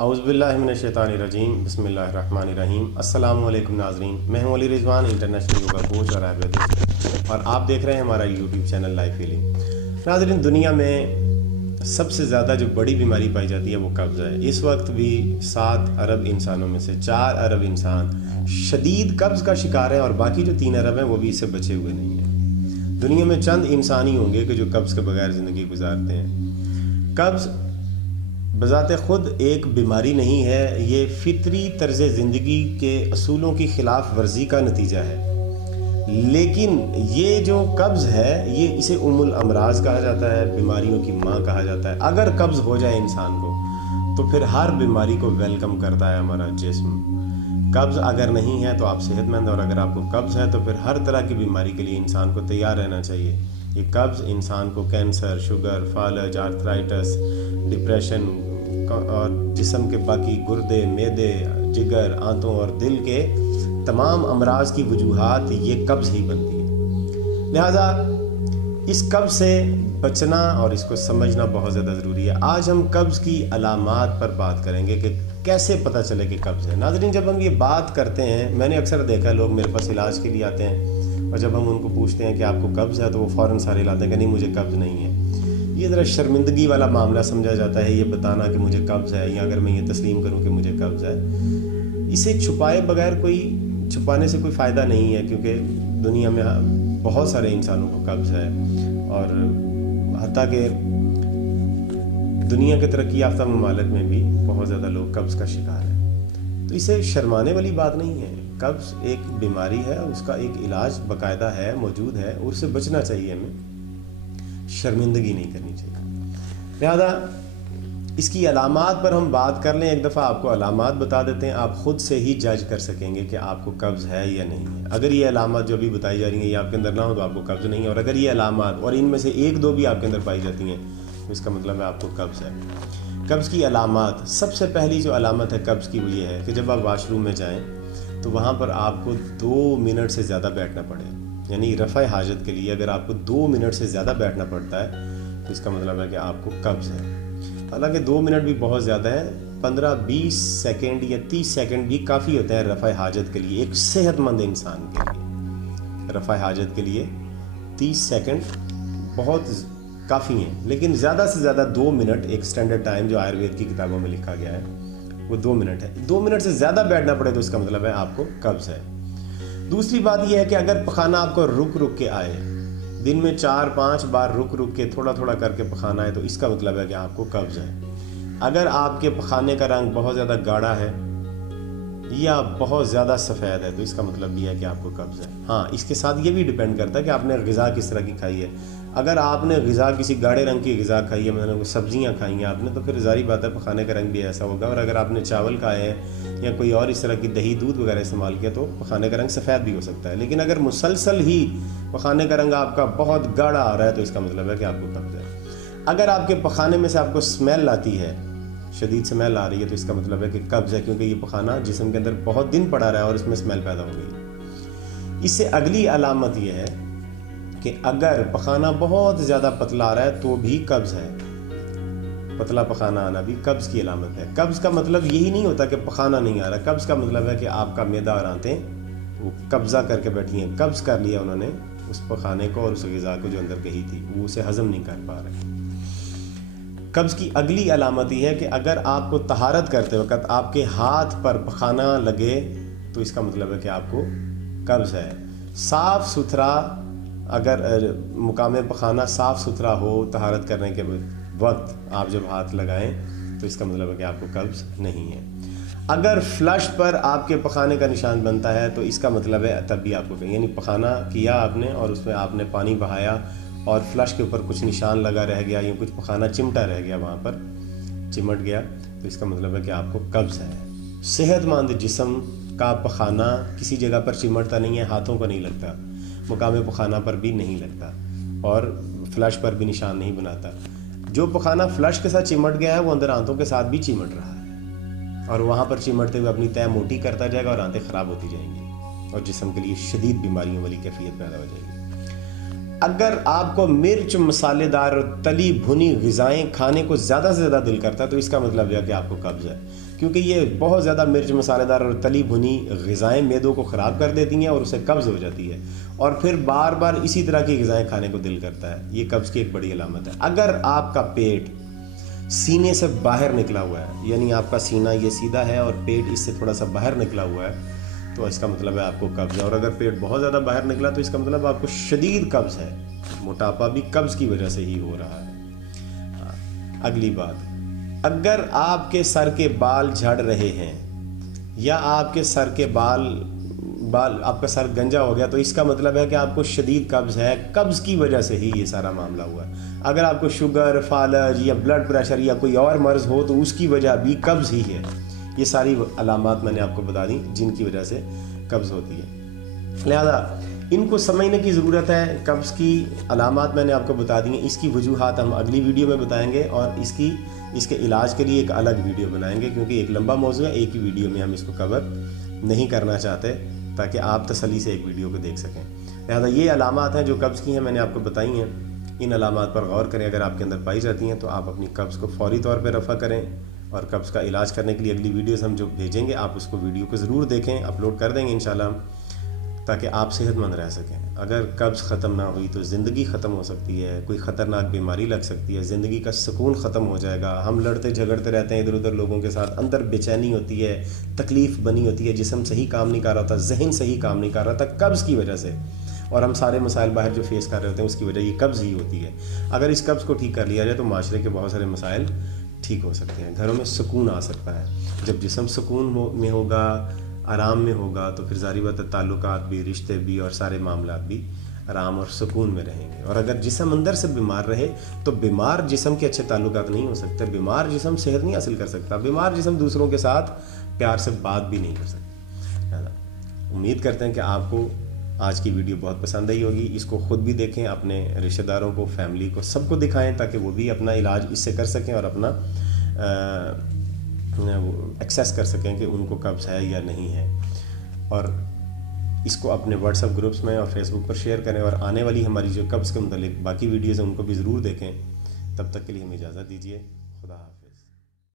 औज़ुबिल्लाहि मिनश्शैतानिर्रजीम बिस्मिल्लाहिर्रहमानिर्रहीम। अस्सलामु अलैकुम नाज़रीन, मैं हूं Ali Rizwan, international yoga coach और आयुर्वेदिक, और आप देख रहे हैं हमारा यूट्यूब चैनल लाइफ हीलिंग। नाज़रीन, दुनिया में सबसे ज़्यादा जो बड़ी बीमारी पाई जाती है वो कब्ज़ है। इस वक्त भी 7 अरब इंसानों में से 4 अरब इंसान शदीद कब्ज़ का शिकार है, और बाकी जो 3 अरब हैं वो भी इससे बचे हुए नहीं हैं। दुनिया में चंद इंसान ही होंगे कि जो कब्ज़ के बगैर ज़िंदगी गुजारते हैं। कब्ज़ बज़ाते ख़ुद एक बीमारी नहीं है, ये फ़ितरी तर्ज़ ज़िंदगी के असूलों की ख़िलाफ़ वर्जी का नतीजा है। लेकिन ये जो कब्ज़ है, ये इसे उम्मुल अमराज़ कहा जाता है, बीमारियों की माँ कहा जाता है। अगर कब्ज़ हो जाए इंसान को तो फिर हर बीमारी को वेलकम करता है हमारा जिस्म। कब्ज़ अगर नहीं है तो आप सेहतमंद, और अगर आपको कब्ज़ है तो फिर हर तरह की बीमारी के लिए इंसान को तैयार रहना चाहिए। ये कब्ज़ इंसान को कैंसर, शुगर, फालज, आर्थराइटिस, डिप्रेशन और जिस्म के बाकी गुर्दे, मैदे, जिगर, आंतों और दिल के तमाम अमराज की वजूहात ये कब्ज़ ही बनती है। लिहाजा इस कब्ज़ से बचना और इसको समझना बहुत ज़्यादा ज़रूरी है। आज हम कब्ज़ की अलामात पर बात करेंगे कि कैसे पता चले कि कब्ज़ है। नाज़रीन, जब हम ये बात करते हैं, मैंने अक्सर देखा है लोग मेरे पास इलाज के लिए आते हैं, और जब हम उनको पूछते हैं कि आपको कब्ज़ है तो वो फ़ौरन सारे लाते हैं कि नहीं, मुझे कब्ज़ नहीं है। ये ज़रा शर्मिंदगी वाला मामला समझा जाता है, ये बताना कि मुझे कब्ज़ है, या अगर मैं ये तस्लीम करूं कि मुझे कब्ज़ है। इसे छुपाए बगैर छुपाने से कोई फ़ायदा नहीं है, क्योंकि दुनिया में बहुत सारे इंसानों को कब्ज़ है, और हत्ता कि दुनिया के तरक्की याफ्ता ममालिक में भी बहुत ज़्यादा लोग कब्ज़ का शिकार हैं। तो इसे शर्माने वाली बात नहीं है। कब्ज़ एक बीमारी है, उसका एक इलाज बाकायदा है, मौजूद है, और उससे बचना चाहिए। हमें शर्मिंदगी नहीं करनी चाहिए। लिहाजा इसकी अलामात पर हम बात कर लें। एक दफ़ा आपको अलामात बता देते हैं, आप ख़ुद से ही जज कर सकेंगे कि आपको कब्ज़ है या नहीं है। अगर ये अलामात जो भी बताई जा रही हैं ये आपके अंदर ना हो तो आपको कब्ज़ नहीं है, और अगर ये अलामात और इनमें से 1-2 भी आपके अंदर पाई जाती हैं तो इसका मतलब है आपको कब्ज़ है। कब्ज़ की अलामात, सबसे पहली जो अलामत है कब्ज़ की वो ये है कि जब आप वाशरूम में जाएँ तो वहाँ पर आपको 2 मिनट से ज़्यादा बैठना पड़े। यानी रफ़ा हाजत के लिए अगर आपको 2 मिनट से ज़्यादा बैठना पड़ता है तो इसका मतलब है कि आपको कब्ज़ है। हालांकि 2 मिनट भी बहुत ज़्यादा है, 15-20 सेकंड या 30 सेकंड भी काफ़ी होते हैं रफ़ा हाजत के लिए, एक सेहतमंद इंसान के लिए। रफ़ा हाजत के लिए 30 सेकंड बहुत काफ़ी हैं, लेकिन ज़्यादा से ज़्यादा 2 मिनट एक स्टैंडर्ड टाइम जो आयुर्वेद की किताबों में लिखा गया है वो 2 मिनट है। 2 मिनट से ज़्यादा बैठना पड़े तो इसका मतलब है आपको कब्ज़ है। दूसरी बात यह है कि अगर पखाना आपको रुक रुक के आए, दिन में 4-5 बार रुक रुक के थोड़ा थोड़ा करके पखाना है तो इसका मतलब है कि आपको कब्ज़ है। अगर आपके पखाने का रंग बहुत ज़्यादा गाढ़ा है या बहुत ज़्यादा सफ़ेद है तो इसका मतलब भी है कि आपको कब्ज़ है। हाँ, इसके साथ ये भी डिपेंड करता है कि आपने ग़िज़ा किस तरह की खाई है। अगर आपने ग़िज़ा किसी गाढ़े रंग की ग़िज़ा खाई है, मतलब सब्ज़ियाँ खाई हैं आपने, तो फिर ज़ाहिर बात है पखाने का रंग भी ऐसा होगा। और अगर आपने चावल खाए हैं या कोई और इस तरह की दही दूध वगैरह इस्तेमाल किया तो पखाने का रंग सफ़ेद भी हो सकता है। लेकिन अगर मुसलसल ही पखाने का रंग आपका बहुत गाढ़ा आ रहा है तो इसका मतलब है कि आपको कब्ज़ है। अगर आपके पखाने में से आपको स्मेल आती है, शदीद स्मेल आ रही है, तो इसका मतलब है कि कब्ज़ है, क्योंकि ये पखाना जिस्म के अंदर बहुत दिन पड़ा रहा है और इसमें स्मेल पैदा हो गई। इससे अगली अलामत यह है कि अगर पखाना बहुत ज़्यादा पतला आ रहा है तो भी कब्ज़ है। पतला पखाना आना भी कब्ज़ की अलामत है। कब्ज़ का मतलब यही नहीं होता कि पखाना नहीं आ रहा। कब्ज़ का मतलब है कि आपका मैदा और आंतें वो कब्ज़ा करके बैठी हैं, कब्ज़ कर लिया उन्होंने उस पखाने को और उस ग़िज़ा को जो अंदर गई थी, वो उसे हज़म नहीं कर पा रहे। कब्ज़ की अगली अलामत यह है कि अगर आपको तहारत करते वक्त आपके हाथ पर पखाना लगे तो इसका मतलब है कि आपको कब्ज़ है। साफ़ सुथरा, अगर मुकाम पखाना साफ़ सुथरा हो तहारत करने के वक्त आप जब हाथ लगाएं तो इसका मतलब है कि आपको कब्ज़ नहीं है। अगर फ्लश पर आपके पखाने का निशान बनता है तो इसका मतलब है तब भी आपको, यानी पखाना किया आपने और उसमें आपने पानी बहाया और फ्लश के ऊपर कुछ निशान लगा रह गया या कुछ पखाना चिमटा रह गया, वहाँ पर चिमट गया, तो इसका मतलब है कि आपको कब्ज़ है। सेहतमंद जिस्म का पखाना किसी जगह पर चिमटता नहीं है, हाथों को नहीं लगता, मुकाम पखाना पर भी नहीं लगता और फ्लश पर भी निशान नहीं बनाता। जो पखाना फ्लश के साथ चिमट गया है वो अंदर आंतों के साथ भी चिमट रहा है और वहाँ पर चिमटते हुए अपनी तय मोटी करता जाएगा और आंतें ख़राब होती जाएंगी और जिस्म के लिए शदीद बीमारियों वाली कैफियत पैदा हो जाएगी। اگر آپ کو مرچ مسالے دار اور تلی بھنی غذائیں کھانے کو زیادہ سے زیادہ دل کرتا ہے تو اس کا مطلب یہ ہے کہ آپ کو قبض ہے، کیونکہ یہ بہت زیادہ مرچ مسالے دار اور تلی بھنی غذائیں معدوں کو خراب کر دیتی ہیں اور اسے قبض ہو جاتی ہے، اور پھر بار بار اسی طرح کی غذائیں کھانے کو دل کرتا ہے۔ یہ قبض کی ایک بڑی علامت ہے۔ اگر آپ کا پیٹ سینے سے باہر نکلا ہوا ہے، یعنی آپ کا سینہ یہ سیدھا ہے اور پیٹ اس سے تھوڑا سا باہر نکلا ہوا ہے، تو اس کا مطلب ہے آپ کو قبض ہے۔ اور اگر پیٹ بہت زیادہ باہر نکلا تو اس کا مطلب آپ کو شدید قبض ہے۔ موٹاپا بھی قبض کی وجہ سے ہی ہو رہا ہے۔ اگلی بات، اگر آپ کے سر کے بال جھڑ رہے ہیں یا آپ کے سر کے بال آپ کا سر گنجا ہو گیا تو اس کا مطلب ہے کہ آپ کو شدید قبض ہے۔ قبض کی وجہ سے ہی یہ سارا معاملہ ہوا ہے۔ اگر آپ کو شوگر، فالج یا بلڈ پریشر یا کوئی اور مرض ہو تو اس کی وجہ بھی قبض ہی ہے۔ یہ ساری علامات میں نے آپ کو بتا دیں جن کی وجہ سے قبض ہوتی ہے، لہذا ان کو سمجھنے کی ضرورت ہے۔ قبض کی علامات میں نے آپ کو بتا دی ہیں، اس کی وجوہات ہم اگلی ویڈیو میں بتائیں گے، اور اس کے علاج کے لیے ایک الگ ویڈیو بنائیں گے، کیونکہ ایک لمبا موضوع ہے، ایک ہی ویڈیو میں ہم اس کو کور نہیں کرنا چاہتے تاکہ آپ تسلی سے ایک ویڈیو کو دیکھ سکیں۔ لہذا یہ علامات ہیں جو قبض کی ہیں، میں نے آپ کو بتائی ہیں۔ ان علامات پر غور کریں، اگر آپ کے اندر پائی جاتی ہیں تو آپ اپنی قبض کو فوری طور پہ رفع کریں، اور قبض کا علاج کرنے کے لیے اگلی ویڈیوز ہم جو بھیجیں گے آپ اس کو ویڈیو کو ضرور دیکھیں، اپلوڈ کر دیں گے انشاءاللہ ہم، تاکہ آپ صحت مند رہ سکیں۔ اگر قبض ختم نہ ہوئی تو زندگی ختم ہو سکتی ہے، کوئی خطرناک بیماری لگ سکتی ہے، زندگی کا سکون ختم ہو جائے گا، ہم لڑتے جھگڑتے رہتے ہیں ادھر ادھر لوگوں کے ساتھ، اندر بے چینی ہوتی ہے، تکلیف بنی ہوتی ہے، جسم صحیح کام نہیں کر رہا ہوتا، ذہن صحیح کام نہیں کر رہا ہوتا قبض کی وجہ سے، اور ہم سارے مسائل باہر جو فیس کر رہے ہوتے ہیں اس کی وجہ یہ قبض ہی ہوتی ہے۔ اگر اس قبض کو ٹھیک کر لیا جائے تو معاشرے کے بہت سارے مسائل ٹھیک ہو سکتے ہیں، گھروں میں سکون آ سکتا ہے۔ جب جسم سکون میں ہوگا، آرام میں ہوگا، تو پھر ظاہر بات ہے تعلقات بھی، رشتے بھی اور سارے معاملات بھی آرام اور سکون میں رہیں گے۔ اور اگر جسم اندر سے بیمار رہے تو بیمار جسم کے اچھے تعلقات نہیں ہو سکتے، بیمار جسم صحت نہیں حاصل کر سکتا، بیمار جسم دوسروں کے ساتھ پیار سے بات بھی نہیں کر سکتا۔ امید کرتے ہیں کہ آپ کو آج کی ویڈیو بہت پسند آئی ہوگی، اس کو خود بھی دیکھیں، اپنے رشتہ داروں کو، فیملی کو، سب کو دکھائیں تاکہ وہ بھی اپنا علاج اس سے کر سکیں اور اپنا ایکسیس کر سکیں کہ ان کو قبض ہے یا نہیں ہے۔ اور اس کو اپنے واٹس ایپ گروپس میں اور فیس بک پر شیئر کریں، اور آنے والی ہماری جو قبض کے متعلق باقی ویڈیوز ہیں ان کو بھی ضرور دیکھیں۔ تب تک کے لیے ہمیں اجازت دیجیے، خدا حافظ۔